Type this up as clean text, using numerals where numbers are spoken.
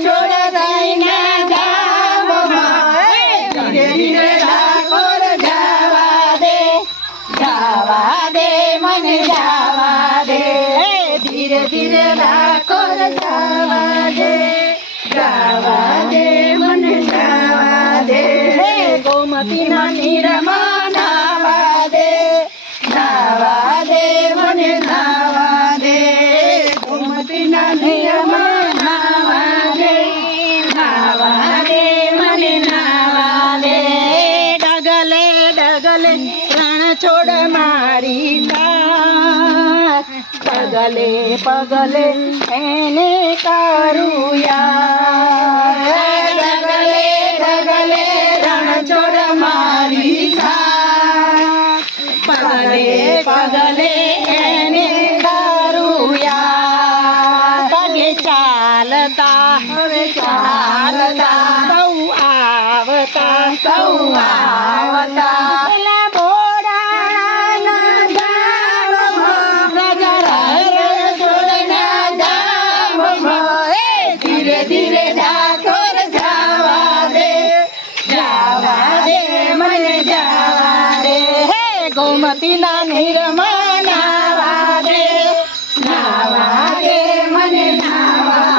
છોડ થઈને ધામમાં ધીરે ધીરે ડાકોર જવા દે મને જવા દે ધીરે ધીરે ડાકોર જવા દે મને જવા દે ગોમતીના નીરમાં નાવા દે મને નાવા દે ગોમતીના નીરમાં નાવા દે મને નાવા દે ડગલે ડગલે રણ છોડ મારી પગલે પગલે એને કરું યાદ ડગલે ડગલે રણ છોડ મારી પગલે પગલે એને કરું યાદ પગે ચાલતા હવે ચાલતા સૌ આવતા ધીરે ધીરે ડાકોર જવા દે મને જવા દે હે ગોમતીના નીરમાં